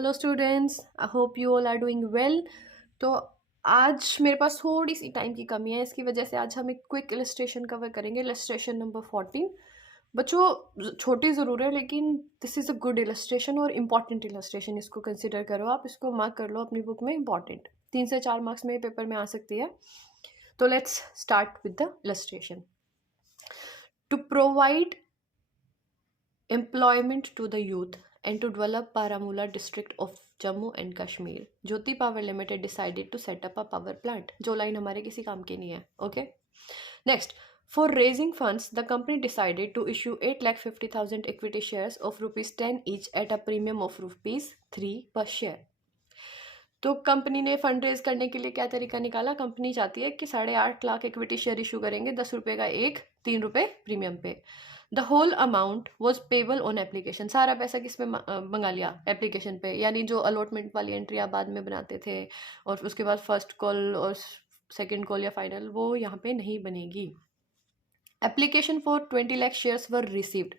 Hello students, I hope you all are doing well. तो आज मेरे पास थोड़ी सी टाइम की कमी है, इसकी वजह से आज हम एक क्विक इलस्ट्रेशन कवर करेंगे। Illustration number 14। बच्चों छोटी ज़रूर है लेकिन this is a good illustration और इम्पॉर्टेंट इलस्ट्रेशन। इसको कंसिडर करो, आप इसको मार्क कर लो अपनी बुक में। इम्पॉर्टेंट 3 से 4 मार्क्स में पेपर में आ सकती है। तो let's start with the illustration. To provide employment to the youth and to develop Baramulla district of Jammu and Kashmir, Jyoti Power Limited decided to set up a power plant. जो line हमारे किसी काम की नहीं है. Okay. Next, for raising funds, the company decided to issue 8,50,000 equity shares of rupees 10 each at a premium of rupees 3 per share. तो company ने fund raise करने के लिए क्या तरीका निकाला? कंपनी चाहती है कि 8.5 लाख इक्विटी शेयर इशू करेंगे, 10 रुपये का एक, 3 रुपये प्रीमियम पे। The whole amount was payable on application. सारा पैसा किस पे मंगा लिया? एप्लीकेशन पे। यानी जो अलॉटमेंट वाली एंट्री आप बाद में बनाते थे और उसके बाद फर्स्ट कॉल और सेकेंड कॉल या फाइनल, वो यहाँ पे नहीं बनेगी। Application for 20 lakh shares were received.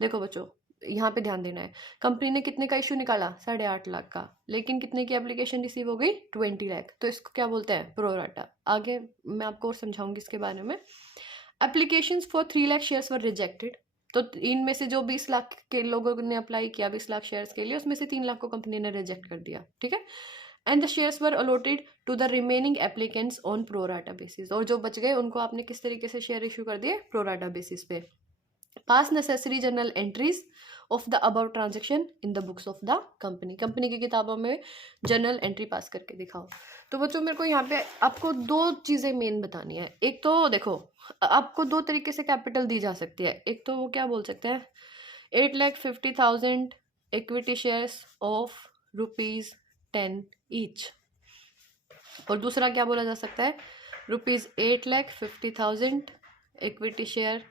देखो बच्चों, यहाँ पे ध्यान देना है। कंपनी ने कितने का इशू निकाला? 8.5 लाख का, लेकिन कितने की एप्लीकेशन रिसीव हो गई? 20 लाख। तो इसको क्या बोलते हैं? प्रोराटा। आगे मैं आपको और समझाऊंगी इसके बारे में। Applications for 3 lakh shares were rejected. तो इनमें से जो 20 लाख के लोगों ने अप्लाई किया 20 लाख शेयर्स के लिए, उसमें से 3 लाख को कंपनी ने रिजेक्ट कर दिया। ठीक है। And the shares were allotted to the remaining applicants on pro rata basis. और जो बच गए उनको आपने किस तरीके से शेयर इशू कर दिए? प्रोराटा बेसिस पे। पास necessary journal entries of the above transaction in the books of the company. Company की किताबों में जर्नल एंट्री पास करके दिखाओ। तो बच्चों मेरे को यहाँ पे आपको 2 चीज़ें मेन बतानी है। एक तो देखो, आपको 2 तरीके से कैपिटल दी जा सकती है। एक तो वो क्या बोल सकते हैं, 8,50,000 इक्विटी शेयर्स ऑफ ₹10 ईच। और दूसरा क्या बोला जा सकता है? ₹8,50,000 इक्विटी शेयर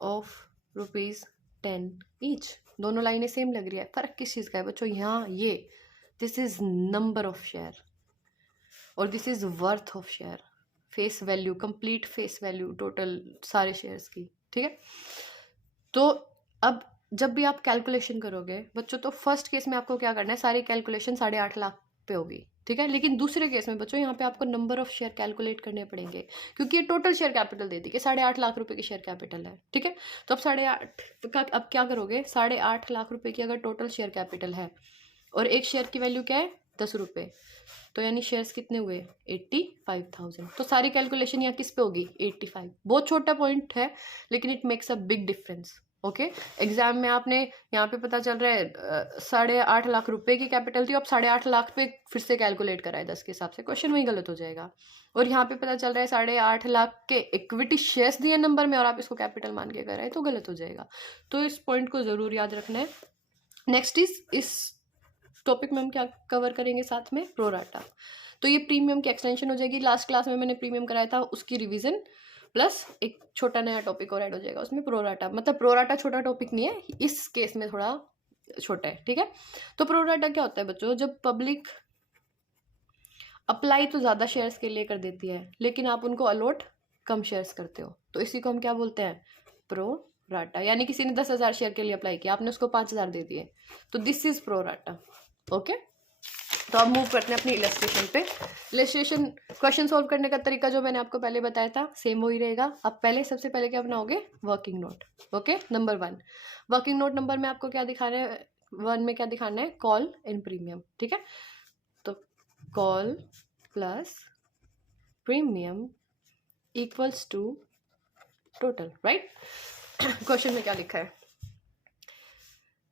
ऑफ ₹10 ईच। दोनों लाइनें सेम लग रही है, फर्क किस चीज़ का है बच्चों? यहाँ ये this is number of share और this is worth of share. Face value, complete face value total सारे शेयर्स की। ठीक है। तो अब जब भी आप कैलकुलेशन करोगे बच्चों, तो फर्स्ट केस में आपको क्या करना है? सारी कैलकुलेशन 8.5 लाख पे होगी। ठीक है। लेकिन दूसरे केस में बच्चों यहाँ पे आपको नंबर ऑफ शेयर कैलकुलेट करने पड़ेंगे, क्योंकि ये टोटल शेयर कैपिटल दे दी कि 8.5 लाख रुपए की शेयर कैपिटल है। ठीक है। तो अब 8.5 का अब क्या करोगे? 8.5 लाख रुपए की अगर टोटल शेयर कैपिटल है और एक शेयर की वैल्यू क्या है? 10 रुपये, तो यानी शेयर्स कितने हुए? 85,000। तो सारी कैलकुलेशन यहाँ किस पे होगी? 85। बहुत छोटा पॉइंट है लेकिन it makes a big difference. Okay. Exam में आपने यहाँ पे पता चल रहा है 8.5 लाख रुपए की कैपिटल थी, अब 8.5 लाख पे फिर से कैलकुलेट करा है 10 के हिसाब से, क्वेश्चन वही गलत हो जाएगा। और यहाँ पे पता चल रहा है 8.5 लाख के इक्विटी शेयर्स दिए नंबर में और आप इसको कैपिटल मान के कर रहे हैं, तो गलत हो जाएगा। तो इस पॉइंट को जरूर याद रखना है। नेक्स्ट इस टॉपिक में हम क्या कवर करेंगे साथ में? प्रोराटा। तो ये प्रीमियम की एक्सटेंशन हो जाएगी। लास्ट क्लास में मैंने प्रीमियम कराया था, उसकी रिवीजन प्लस एक छोटा नया टॉपिक और ऐड हो जाएगा उसमें, प्रोराटा। मतलब प्रोराटा छोटा टॉपिक नहीं है, इस केस में थोड़ा छोटा है। ठीक है। तो प्रोराटा क्या होता है बच्चों? जब पब्लिक अप्लाई तो ज़्यादा शेयर्स के लिए कर देती है लेकिन आप उनको अलॉट कम शेयर्स करते हो, तो इसी को हम क्या बोलते हैं? प्रोराटा। यानी किसी ने 10,000 शेयर के लिए अप्लाई किया, आपने उसको 5,000 दे दिए, तो दिस इज प्रोराटा। ओके। तो अब मूव करते हैं अपनी इलस्ट्रेशन पे। इलस्ट्रेशन क्वेश्चन सॉल्व करने का तरीका जो मैंने आपको पहले बताया था सेम वही रहेगा। अब सबसे पहले क्या बनाओगे? Working note. Okay. Number 1 working note number में आपको क्या दिखाना है? 1 में क्या दिखाना है? Call and premium. ठीक है। तो call plus premium equals to total, right? Question में क्या लिखा है?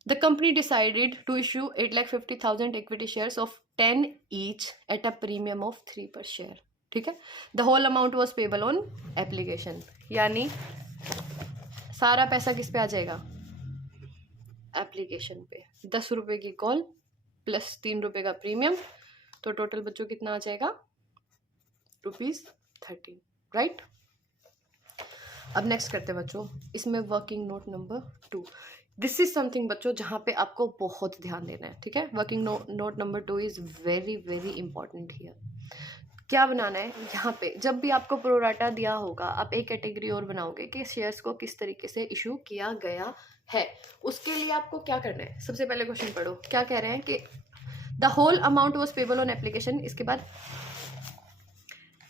The company decided to issue 8,50,000 equity shares of 10 each at a premium of 3 per share. ठीक है। The whole amount was payable on application। यानी सारा पैसा किस पे आ जाएगा? एप्लीकेशन पे। 10 रुपये की कॉल प्लस 3 रुपये का प्रीमियम, तो टोटल बच्चों कितना आ जाएगा? ₹13, राइट? अब नेक्स्ट करते हैं बच्चों, इसमें working note number 2। This is something बच्चों जहाँ पे आपको बहुत ध्यान देना है। ठीक है। Working note number 2 is very very important here. क्या बनाना है यहाँ पे? जब भी आपको प्रोराटा दिया होगा, आप एक कैटेगरी और बनाओगे कि शेयर्स को किस तरीके से इशू किया गया है, उसके लिए आपको क्या करना है? सबसे पहले क्वेश्चन पढ़ो, क्या कह रहे हैं कि the whole amount was payable on application, इसके बाद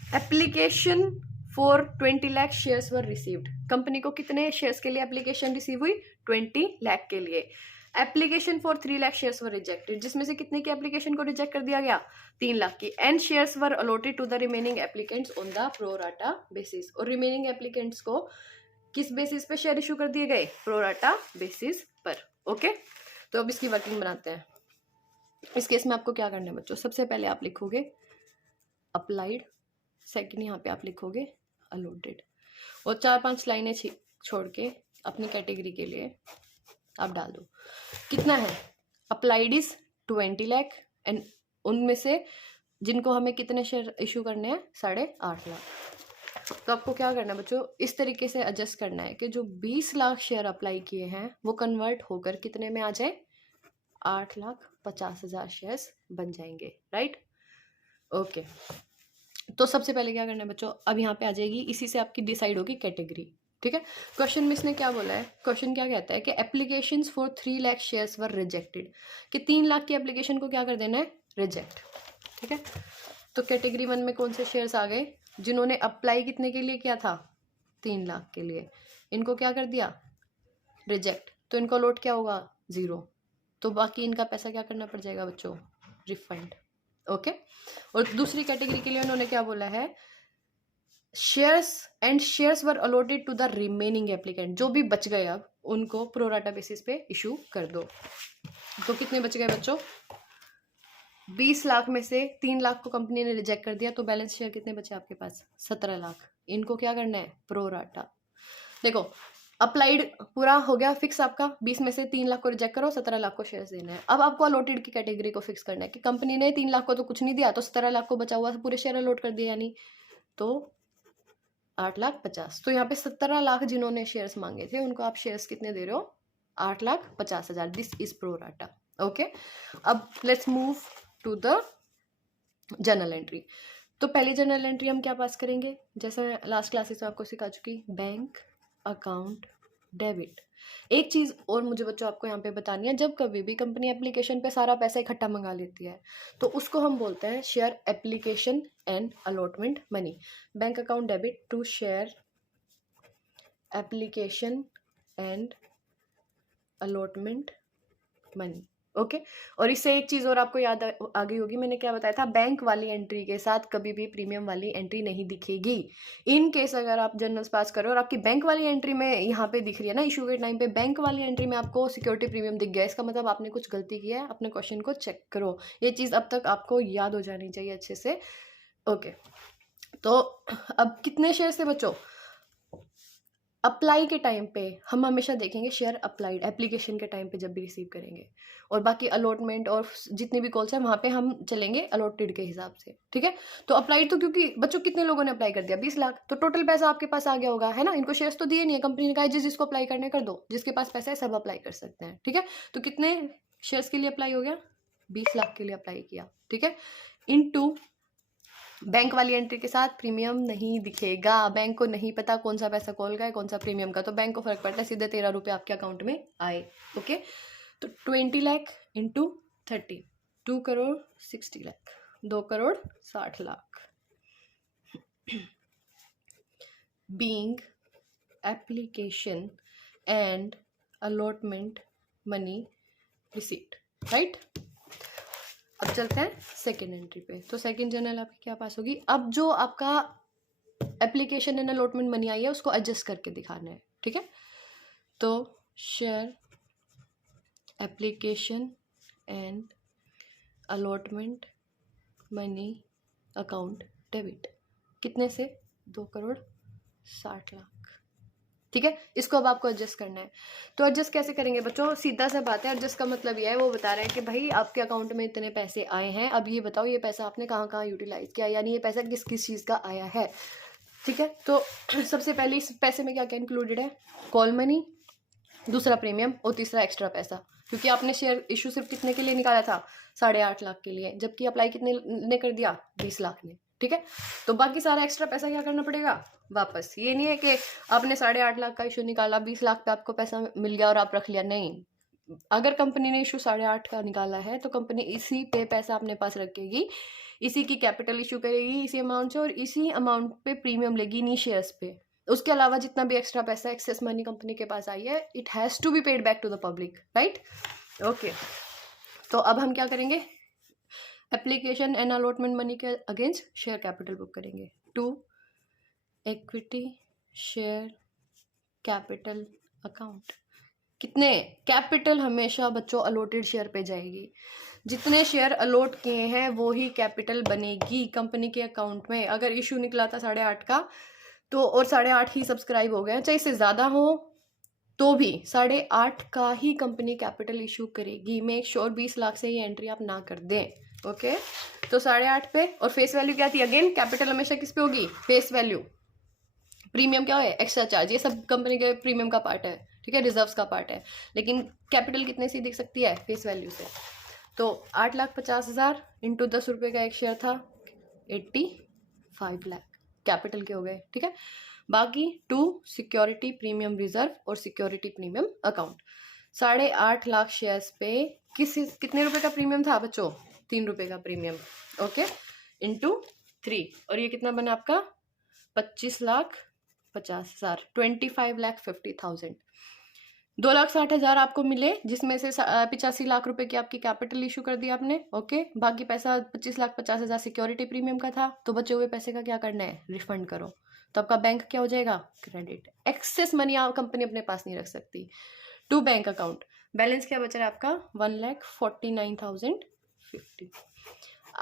application for 20 lakh shares were received, company को कितने शेयर्स के लिए एप्लीकेशन रिसीव हुई? 20 लाख के लिए। Application for 3 lakh shares were rejected, जिसमें से कितने की एप्लीकेशन को रिजेक्ट कर दिया गया? 3 लाख की। And shares were allotted to the remaining applicants on the pro rata basis, और रिमेनिंग एप्लीकेंट्स को किस बेसिस पे शेयर इशू कर दिए गए? प्रोराटा बेसिस पर। ओके, तो अब इसकी वर्किंग बनाते हैं। इस केस में आपको क्या करना है बच्चों? सबसे पहले आप लिखोगे अप्लाइड, सेकंड यहाँ पे आप लिखोगे अलॉटेड, और 4-5 लाइनें छोड़ के अपनी कैटेगरी के लिए आप डाल दो। कितना है? अप्लाइड इज 20 लाख, एंड उनमें से जिनको हमें कितने शेयर इशू करने हैं? 8.5 लाख। तो आपको क्या करना है बच्चों? इस तरीके से एडजस्ट करना है कि जो 20 लाख शेयर अप्लाई किए हैं वो कन्वर्ट होकर कितने में आ जाए? 8,50,000 शेयर्स बन जाएंगे, राइट? ओके, तो सबसे पहले क्या करना है बच्चों? अब यहाँ पे आ जाएगी, इसी से आपकी डिसाइड होगी कैटेगरी, ठीक है? क्वेश्चन में इसने क्या बोला है? क्वेश्चन क्या कहता है कि applications for 3 lakh shares were rejected, कि 3 लाख की एप्लीकेशन को क्या कर देना है? रिजेक्ट, ठीक है? तो कैटेगरी 1 में कौन से शेयर्स आ गए? जिन्होंने अप्लाई कितने के लिए किया था? 3 लाख के लिए, इनको क्या कर दिया? रिजेक्ट, तो इनको अलॉट क्या होगा? 0, तो बाकी इनका पैसा क्या करना पड़ जाएगा बच्चों? रिफंड। ओके, और दूसरी कैटेगरी के लिए उन्होंने क्या बोला है? Shares were allotted to the remaining applicant, जो भी बच गए अब उनको प्रोराटा बेसिस पे इशू कर दो। तो कितने बच गए बच्चों? 20 लाख में से 3 लाख को कंपनी ने रिजेक्ट कर दिया, तो बैलेंस शेयर कितने बचे आपके पास? 17 लाख। इनको क्या करना है? प्रोराटा। देखो, अप्लाइड पूरा हो गया फिक्स आपका, 20 में से 3 लाख को रिजेक्ट करो, 17 लाख को शेयर्स देना है। अब आपको अलॉटेड की कैटेगरी को फिक्स करना है कि कंपनी ने 3 लाख को तो कुछ नहीं दिया, तो 17 लाख को बचा हुआ पूरे शेयर अलॉट कर दिए, यानी तो 8,50,000। तो यहाँ पे 17 लाख जिन्होंने शेयर्स मांगे थे उनको आप शेयर्स कितने दे रहे हो? 8,50,000। This is pro rata. ओके, अब let's move to the journal entry. तो पहली जर्नल एंट्री हम क्या पास करेंगे? जैसे लास्ट क्लासेस में आपको सिखा चुकी, बैंक अकाउंट डेबिट। एक चीज़ और मुझे बच्चों आपको यहाँ पे बतानी है, जब कभी भी कंपनी एप्लीकेशन पे सारा पैसा इकट्ठा मंगा लेती है तो उसको हम बोलते हैं share application and allotment money. Bank account debit to share application and allotment money. Okay, और इससे एक चीज़ और आपको याद आ गई होगी, मैंने क्या बताया था? बैंक वाली एंट्री के साथ कभी भी प्रीमियम वाली एंट्री नहीं दिखेगी। इन केस अगर आप जर्नल्स पास करो और आपकी बैंक वाली एंट्री में यहाँ पे दिख रही है ना, इशू के टाइम पे बैंक वाली एंट्री में आपको सिक्योरिटी प्रीमियम दिख गया, इसका मतलब आपने कुछ गलती किया है। अपने क्वेश्चन को चेक करो, ये चीज़ अब तक आपको याद हो जानी चाहिए अच्छे से। ओके, तो अब कितने शेयर थे बच्चों? अप्लाई के टाइम पे हम हमेशा देखेंगे शेयर अप्लाइड, एप्लीकेशन के टाइम पे जब भी रिसीव करेंगे, और बाकी अलॉटमेंट और जितनी भी कॉल्स हैं वहाँ पे हम चलेंगे अलॉटेड के हिसाब से, ठीक है? तो अप्लाइड तो क्योंकि बच्चों कितने लोगों ने अप्लाई कर दिया? 20 लाख, तो टोटल पैसा आपके पास आ गया होगा, है ना? इनको शेयर्स तो दिए नहीं है, कंपनी ने कहा जिसको अप्लाई करने कर दो, जिसके पास पैसा है सब अप्लाई कर सकते हैं, ठीक है? तो कितने शेयर्स के लिए अप्लाई हो गया? 20 लाख के लिए अप्लाई किया, ठीक है? इनटू बैंक वाली एंट्री के साथ प्रीमियम नहीं दिखेगा, बैंक को नहीं पता कौन सा पैसा कॉल का है कौन सा प्रीमियम का, तो बैंक को फर्क पड़ता है, सीधे 13 रुपये आपके अकाउंट में आए। ओके, तो 20 lakh into 30, 2 crore 60 lakh, 2 crore 60 lakh being application and allotment money receipt, right? अब चलते हैं सेकेंड एंट्री पे। तो सेकेंड जर्नल आपकी क्या पास होगी? अब जो आपका application and allotment money I है उसको एडजस्ट करके दिखाना है, ठीक है? तो share application and allotment money account debit, कितने से? 2 करोड़ 60 लाख, ठीक है? इसको अब आपको एडजस्ट करना है। तो एडजस्ट कैसे करेंगे बच्चों? सीधा सा बात है, एडजस्ट का मतलब ये है, वो बता रहे हैं कि भाई आपके अकाउंट में इतने पैसे आए हैं, अब ये बताओ ये पैसा आपने कहाँ कहाँ यूटिलाइज किया, यानी ये पैसा किस किस चीज़ का आया है, ठीक है? तो सबसे पहले इस पैसे में क्या क्या इंक्लूडेड है? कॉल मनी, दूसरा प्रीमियम, और तीसरा एक्स्ट्रा पैसा, क्योंकि आपने शेयर इशू सिर्फ कितने के लिए निकाला था? 8.5 लाख के लिए, जबकि अप्लाई कितने ने कर दिया? 20 लाख ने, ठीक है। तो बाकी सारा एक्स्ट्रा पैसा क्या करना पड़ेगा, वापस। ये नहीं है कि आपने 8.5 लाख का इशू निकाला, 20 लाख पे आपको पैसा मिल गया और आप रख लिया, नहीं। अगर कंपनी ने इशू 8.5 का निकाला है तो कंपनी इसी पे पैसा अपने पास रखेगी, इसी की कैपिटल इशू करेगी इसी अमाउंट से, और इसी अमाउंट पे प्रीमियम लेगी इन्हीं शेयर्स पे। उसके अलावा जितना भी एक्स्ट्रा पैसा एक्सेस मनी कंपनी के पास आई है, it has to be paid back to the public, right. Okay, तो अब हम क्या करेंगे, एप्लीकेशन एंड अलॉटमेंट मनी के अगेंस्ट शेयर कैपिटल बुक करेंगे। To equity share capital account. कितने, कैपिटल हमेशा बच्चों अलॉटेड शेयर पे जाएगी, जितने शेयर अलॉट किए हैं वो ही कैपिटल बनेगी कंपनी के अकाउंट में। अगर इशू निकला था 8.5 का तो, और 8.5 ही सब्सक्राइब हो गए, चाहे इससे ज़्यादा हो तो भी 8.5 का ही कंपनी कैपिटल इशू करेगी। मेक श्योर 20 लाख से ये एंट्री आप ना कर दें। ओके, तो 8.5 पे, और फेस वैल्यू क्या थी, अगेन कैपिटल हमेशा किस पे होगी, फेस वैल्यू। प्रीमियम क्या है, एक्स्ट्रा चार्ज, ये सब कंपनी के प्रीमियम का पार्ट है, ठीक है, रिजर्व्स का पार्ट है। लेकिन कैपिटल कितने से दिख सकती है, फेस वैल्यू से। तो 8,50,000 इंटू 10 रुपये का एक शेयर था, 85 लाख कैपिटल के हो गए, ठीक है। बाकी टू सिक्योरिटी प्रीमियम रिजर्व और security premium account. 8.5 lakh shares पे कितने रुपए का प्रीमियम था बच्चों, 3 रुपये का प्रीमियम। ओके, इंटू 3, और ये कितना बना आपका 25,50,000, 25,50,000। 2,60,000 आपको मिले, जिसमें से 85 लाख रुपए की आपकी कैपिटल इशू कर दिया आपने। ओके, बाकी पैसा 25,50,000 सिक्योरिटी प्रीमियम का था। तो बचे हुए पैसे का क्या करना है, रिफंड करो। तो आपका बैंक क्या हो जाएगा, क्रेडिट। एक्सेस मनी कंपनी अपने पास नहीं रख सकती। टू बैंक अकाउंट, बैलेंस क्या बच रहा है आपका 1,49,050।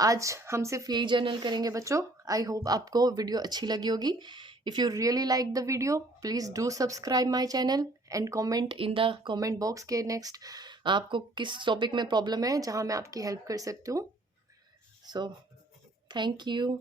आज हम सिर्फ यही जर्नल करेंगे बच्चों। आई होप आपको वीडियो अच्छी लगी होगी। If you really like the video, please do subscribe my channel and comment in the comment box के next आपको किस टॉपिक में प्रॉब्लम है जहाँ मैं आपकी हेल्प कर सकती हूँ। So, thank you.